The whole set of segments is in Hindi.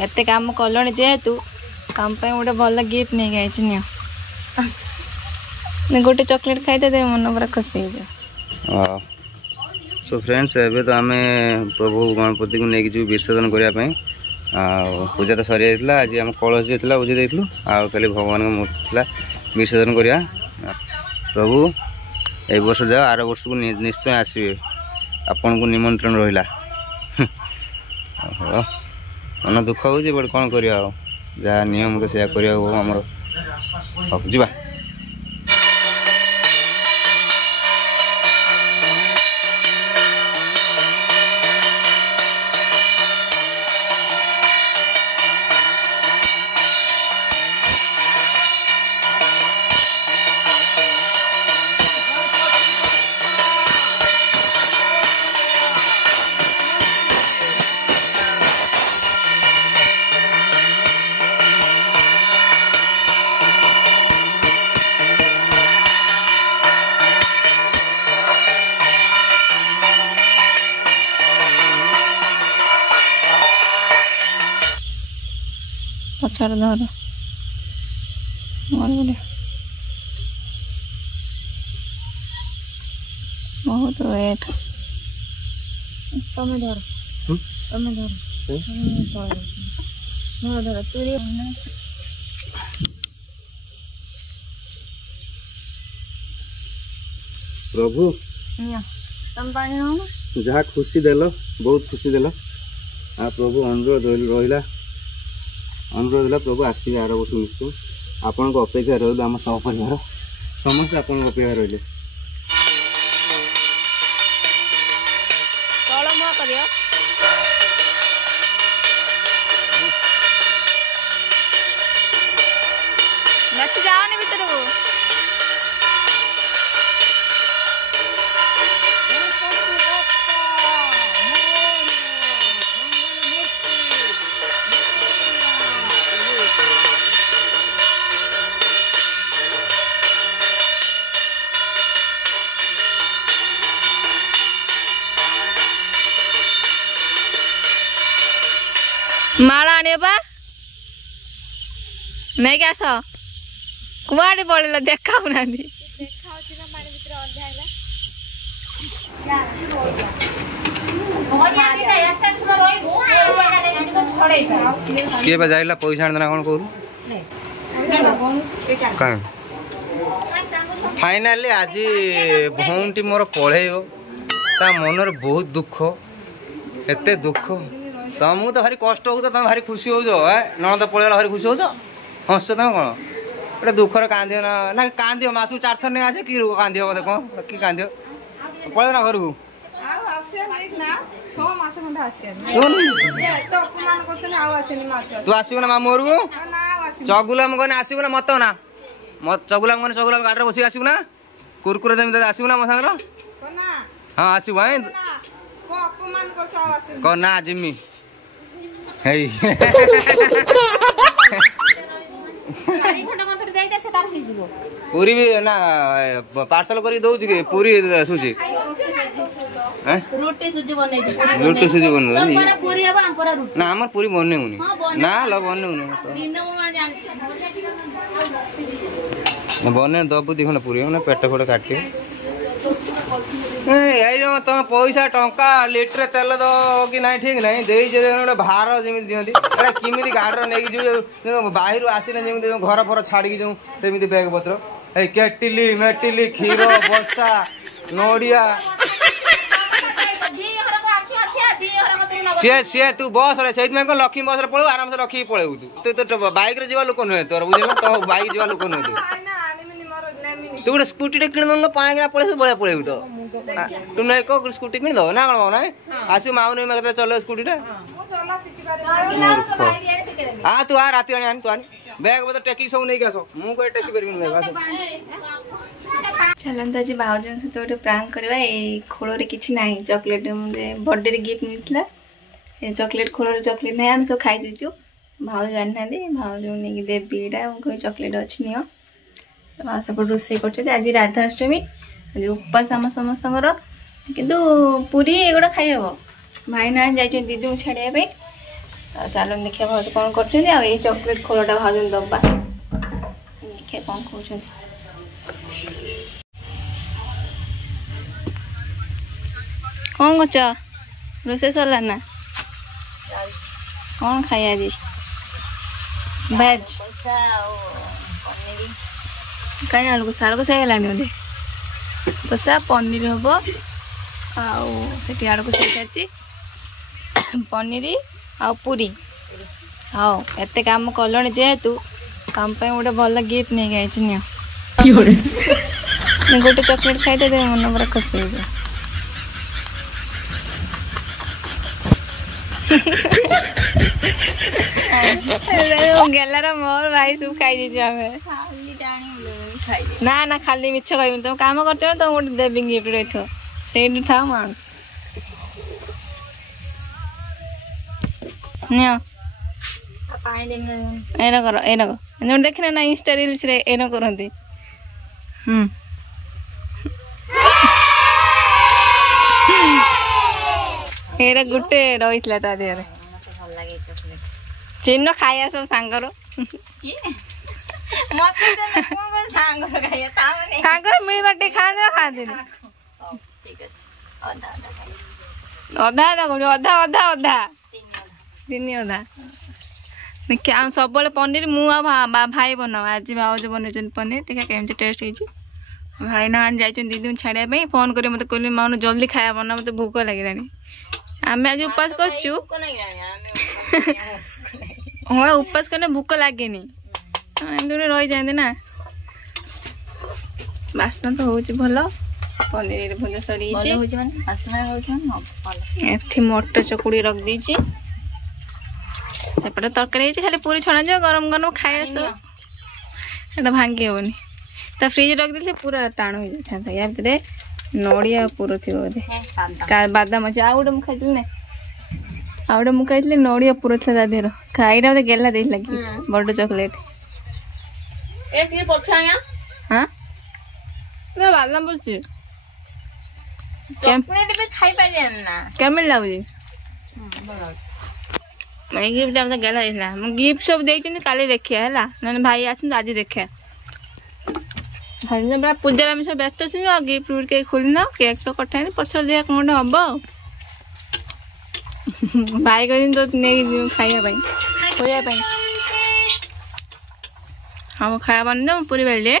एते काम कलणी जेहेतु काम गोटे भल गिफ्ट नहीं गई गोटे चॉकलेट खाई दे मन पूरा खुशी हो। सो फ्रेंड्स एबे तो आम प्रभु गणपति को लेकिन जी विसर्जन करने पूजा तो सरी जाता आज आम कलश जाता बुझे देलु खाली भगवान का मूर्ति था विसर्जन करिया। प्रभु ए वर्ष जाओ आर वर्ष को निश्चय आसवे आपन को निमंत्रण रहा मन दुख हो बट कौन कर जहाँ नियम तो से आमर जा पचार धर बहुत वेट तमें धर तमें धर धर तू प्रभु तुम पानी हो जहाँ खुशी देल बहुत खुशी देल आ प्रभु अनुरोध रहा अनुरोध है प्रभु आसवे आर वर्ष निश्चय आपण को अपेक्षा रही आम सहपरिवार समस्त आपण अपेक्षा रही जाओ भीतर को माला आने बा नहीं क्या सा कुआड़ी पड़ेला देखा ना किए बजाइला पैसा आना कौन करू फाइनाली आज भौंटी मोर पढ़ेब ता मनर बहुत दुख एते दुख तुमको तो भारी कष्ट हो तुम भारी खुशी हो नणद पड़ेगा भारी खुशी हो हस तुम कौन गोटे दुखर कांद ना ना कांद मास को 4 थर नहीं आसे कि कांद मत कौन कि कांद पड़े ना घर को तू आसबू ना मामू घर को चगुलाम कहने आसबू ना मत ना मत चगुलाम कहने चगुलाम गाड़ी बस आसबू ना कुरकुरे देमी आसबू ना मो सागर हाँ आसबू हाँ कह ना जिमी पूरी भी ना पार्सल कर दौर कि पूरी सुजी रोटी सुजी बन ना आम पूरी बन ना लो बन बन दबु दी खंड पूरी पेट फेट काट तुम पैसा टंका लिटर तेल दो कि ना ठीक ना दे गोटे भार जमी दिखती किमी गाड़ी नहीं जो बाहर आसने जमी घर फर छाड़ी जो सेमती बैग पत्र केटिली मेटिली क्षीर बसा नड़िया सी तू बस से लक्ष्मी बस पलू आराम से रखी पलू तू तो बैक जा लोक नुहे तोर बुझे तो बैक जा लोक नुहे तू गोटे स्कूटी किण पाँच पलू बड़े पलू तो तुम नहीं कह स्कूटी किन दो ना कौन ना आस माउनी चल स्कूटी हाँ तू आ रात आनी तू आनी बैग बता टेकी सब नहीं आस मुझे टेकी पारि चलता आज भाउजन सहित गोटे प्रांक करवा खोल किसी ना चॉकलेट बर्थडे गिफ्ट मिलता चॉकलेट खोल चॉकलेट ना आम सब खाई देचु भाउज जानी ना भाउज नहीं देवी यहाँ चॉकलेट अच्छी नियो सब रोसे कर आज राधाष्टमी आज उपास आम समस्त किंतु पूरी एगुड़ा खाई हम भाई ना जा दीदी को छाड़ापी चलो देखिए भाज कौन कर चॉकलेट खोलटा भाज दबा देखिए कौन कौन कौन कर रोसे सरला ना कौन खाई आज वेज कहीं आलू साल को सहीगलानी बोधे कषा पनीर हम आड़ को सही पनीर आ पूरी हाँ एत कम कल जेहेतु कम गोटे भल गिफ्ट नहीं गई गोटे चॉकलेट खाई मन पूरा खुशी हो गेलार मोर भाई सब खाई ना ना खाली मिछ कह तुम कम कर तुम गोटे देवी गिफ्ट रही से था एन कर एन देखना ना इंस्टा रील्स रे एन करती एरा गुटे रही ता देहरे चिन्ह खाया सब सांगर सांगर मिल बाटे खाने खाते अधा अधा अधा अधा अधा तीन अधा देखिए सब पनीर मुझे भाई बनाओ आज भाज बन पनीर देखिए केमती टेस्ट हो भाई ना जा दीदी छाड़ापी फोन कर मत कहली मानो जल्दी खाया बना मत भोक लगे आम आज उपास कर हाँ उपास करने भोक लगे रही जाते ना बास्ना तो हूँ भल पनीर भजा सरी मटर चकुड़ी रख दीची सेपटे तरकारी खाली पूरी छणा जाओ गरम गरम खाए सब भांगी हेनी ता फ्रिज रख दी पूरा टाण हो जाता या भितर नड़िया पूरा थी बोधे बादाम अच्छे आ गए मुझे खाई ना आ गए मुझे खाई नड़िया पूरा था देर खाईटा मत गेला दे लगी बड़ चॉकलेट हाँ मैं बादाम बोलছি केमिल लगुच गिफ्ट मत गेला गिफ्ट सब देखते काली देखिए है ना भाई आस आज देखिए भाई पूजा आम सब व्यस्त अच्छे गिफ्ट विफ्ट कहीं खोलना केक तो कटा पचर दिया कौन हम भाई कह तो नहीं खाइबा खोया हाँ खाया बन पूरी बेले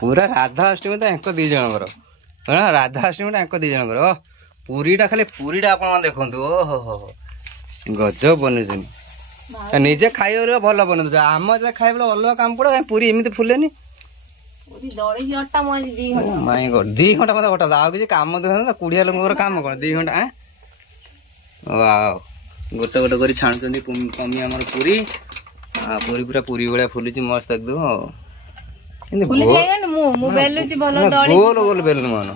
पूरा राधा अष्टमी तो एक दी जनकर राधा अष्टमी एक दी जनकर पूरीटा खाली पूरीटा आप देखु ओहो गजब बन निजे खाइब भल बन आम खाइबा अलग काम पड़ा पूरी एमती फुलेनी दी घंटा मत बटा आ किसी कम देखा कुड़िया लोक कम कौन 2 घंटा गोटे गोटे कर छाणुंट कमी आम पूरी पूरी पूरा पूरी भाया फुलुची मस्त एकदम गोल गोल बेलुन मान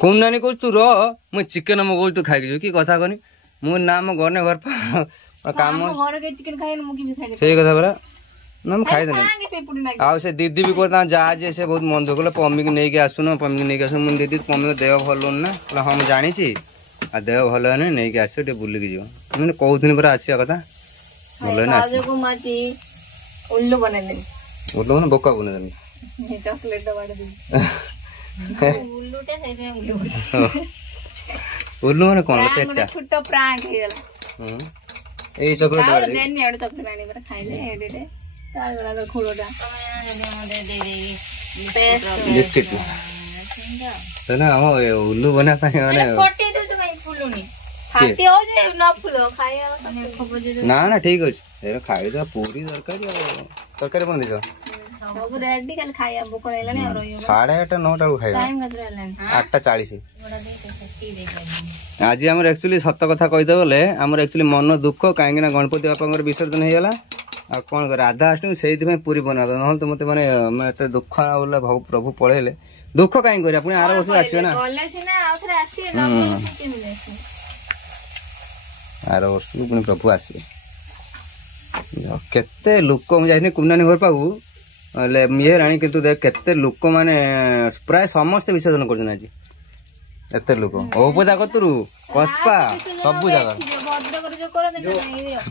कुंडानी कह तू रु चिकेन मगो तू खाई कि कथा कहनी मुझे ना मो घर घर काम सही कथा परा ना मुझे खाई आ से दीदी भी कहता जा जे से बहुत मन दुख कले पम्मी की नहीं आसुन पम्मी नहीं आस मुझे दीदी पम्मी देह भल ना हाँ मुझे जानी आ देह भल है नहीं आस बुलिकी जी मैंने कहूनी पूरा आसा कथा भल उल्लू बना बोका बना उल्लू मैंने कौन छोट प्रांक ए चॉकलेट चॉकलेट आनी पर खाइले एडे तार वाला खोलोटा बिस्किट तो ना हो उल्लू बना पाए माने फोटी दे तो काई फुलुनी फाटी हो जे न फुलो खाया ना ना ठीक अछि ए खाइ जा पूरी तरकारी बन दे सब रेडी कल खाया भूख लेलानी और 8:30 9टा को खाया टाइम कतरा लेलानी 8:40 आज आम एक्चुअली सत कथा कहीदे बोले आमर एक्चुअली मन दुख कहीं गणपति बापा विसर्जन होगा आ कौन कर राधा अष्टमी से पूरी बना दो ना तो मत मैंने दुख बोले प्रभु पढ़ेले दुख कहीं कर पुणी आर वर्ष आसवे ना आर वर्ष पुणी प्रभु आसवे केते लोक मुझे कुंडानी घर पाकू ଇଏ ହେଲାଣି କିନ୍ତୁ ଦେଖ କେତେ ଲୋକ ମାନେ ପ୍ରାୟ ସମସ୍ତେ ବିସର୍ଜନ କରୁଛନ୍ତି ଆଜି ଏତେ ଲୋକ ଓପଦା କତୁରୁ କସ୍ପା ସବୁ ଜାଗା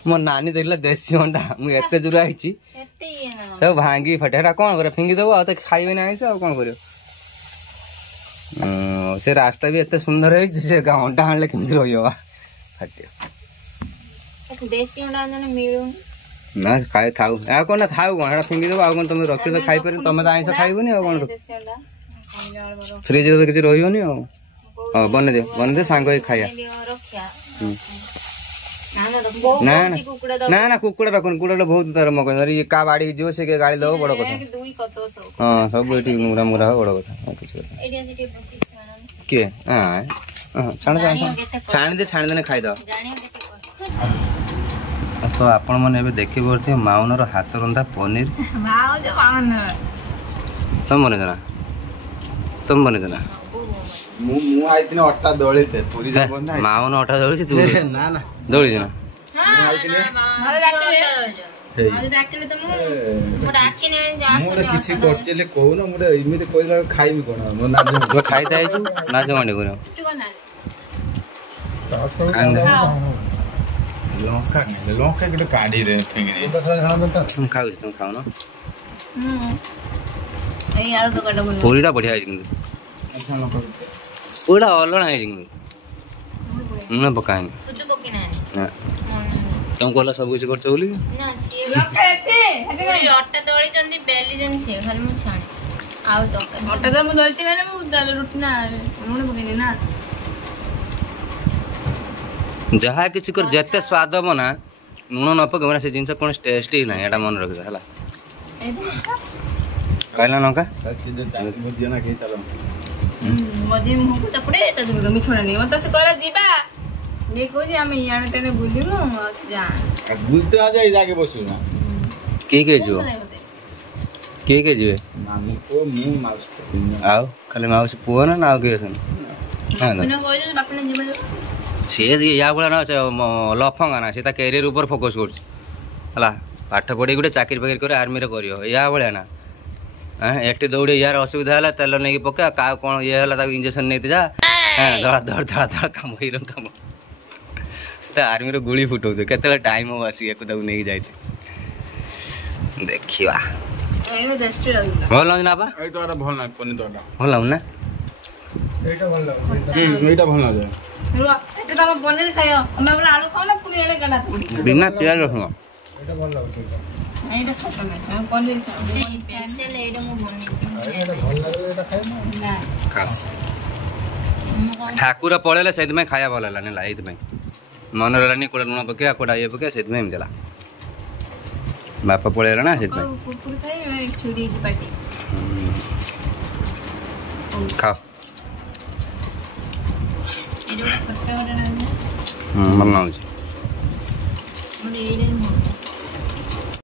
ମୋ ନାନୀ ଦେଖିଲା ଦେଶୀ ଅଣ୍ଡା ମୁଁ ଏତେ ଜୋର ଆଇଛି ସବୁ ଭାଙ୍ଗି ଫାଟେ ହେଟା କଣ କରିବ ଫିଙ୍ଗି ଦବ ଆଉ ତ ଖାଇବେନି ଆଇଁଷ ଆଉ କଣ କରିବ ସେ ରାସ୍ତା ବି ଏତେ ସୁନ୍ଦର ହେଇଛି ସେ ଅଣ୍ଡା ଆଣିଲେ କେମିତି ରହିବ ଫାଟିବ ନା ଖାଇ ଥାଉ ଆଉ କଣ ନା ଥାଉ କଣ ହେଟା ଫିଙ୍ଗି ଦବ ଆଉ କଣ ତମେ ରଖିଲେ ତ ଖାଇପାରିବ ତମେ ତ ଆଇଁଷ ଖାଇବନି ଆଉ କଣ ଫ୍ରିଜରେ ତ କିଛି ରହିବନି ଆଉ ହଁ ବନେଇଦିଅ ସାଙ୍ଗ ହେଇକି ଖାଇବା ନା ନା ନା କୁକୁଡ଼ା ରଖୁନି କୁକୁଡ଼ା ବହୁତ ତାର ମଗ ଇଏ କା ବାଡିକି ଯିବ ସେ ଗାଳି ଦବ ବଡ କଥା ହଁ ସବୁ ଏଠି ମୁରା ମୁରା ହବ ବଡ କଥା କିଛି କଥା କିଏ ଛାଣିଦେନେ ଖାଇଦବ ତ ଆପଣ ମାନେ ଏବେ ଦେଖି ପାରୁଥିବେ ମାଉନର ହାତ ରନ୍ଧା ପନିର ତମେ ବନେଇଦେନା ମୁଁ ଆଇଥିନି ଅଟା ଦଳିତେ ପୁରୀ ମାଉନ ଅଟା ଦଳିଛି ତୁ ନା ନା ଦଳିଛି ନା ମୁଁ କିଛି କରୁଛି କହୁନ ମୁଁ ଏମିତି କହିଲା ଖାଇବି କଣ ଖାଇତେ ଆଇଛୁ ନାଚ ମାଣ୍ଡି କରିବ ଲଙ୍କା ଗୋଟେ କାଢିଦେ ଖାଉଛି ତମେ ଖାଉନ ପୁରୀଟା ବଢିଆ ହେଇଛି କିନ୍ତୁ ପୁରୀଟା ଅଲଣା ହେଇଛି କିନ୍ତୁ ଲୁଣ ପକାଏନି ତମେ କହିଲା ସବୁ କିଛି କରୁଛ ବୋଲି ଯାହା କିଛି କରି ଯେତେ ସ୍ୱାଦ ବନା ଲୁଣ ନ ପକେଇବ ନା ସେ ଜିନିଷ କୌଣସି ଟେଷ୍ଟ ହିଁ ନାହିଁ ଏଇଟା ମନେ ରଖିବ ହେଲା କହିଲା ଲଙ୍କା କିଏ ଯିବ କିଏ ଯିବେ ଆଉ ଖାଲି ମାଉସୀ ପୁଅ ନା ଆଉ କିଏ ଅଛନ୍ତି ସିଏ ୟା ଭଳିଆ ନା ଲଫଙ୍ଗା ନା ସେ ତା କ୍ୟାରିୟର ଉପରେ ଫୋକସ୍ କରୁଛି ହେଲା ପାଠ ପଢ଼ି ଗୋଟେ ଚାକିରି ଫାକିରି କରି ଆର୍ମିରେ କରିବ ୟା ଭଳିଆ ନା ଏଠି ଦୌଡ଼ି ୟାର ଅସୁବିଧା ହେଲା ତେଲ ନେଇକି ପକା କାହା କ'ଣ ଇଏ ହେଲା ତାକୁ ଇଞ୍ଜେକ୍ସନ୍ ନେଇତେ ଯା ଧଳା କାମ ହିରୋ କାମ ତା ଆର୍ମିରେ ଗୁଳି ଫୁଟଉଥିବ କେତେବେଳେ ଟାଇମ୍ ହବ ଆସିକି ଏକୁ ତାକୁ ନେଇକି ଯାଇଥିବ ଦେଖିବା ଭଲ ଲାଗୁଛି ନା ବାପା ଭଲ ଲାଗୁନି ନା ଏଇଟା ଭଲ ଲାଗୁଛି ବିନା ପିଆଜ ରସୁଣ ଠାକୁର ପଳେଇଲେ ସେଇଥିପାଇଁ ଖାଇବା ଭଲ ହେଲାନି ହେଲା ଏଇଥିପାଇଁ ମନେ ରହିଲାନି କୋଉଟା ଲୁଣ ପକେଇବା କୋଉଟା ଇଏ ପକେଇବା ସେଇଥିପାଇଁ ଏମିତି ହେଲା ବାପା ପଳେଇଲା ନା ସେଥିପାଇଁ ଖାଅ ଭଲ ଲାଗୁଛି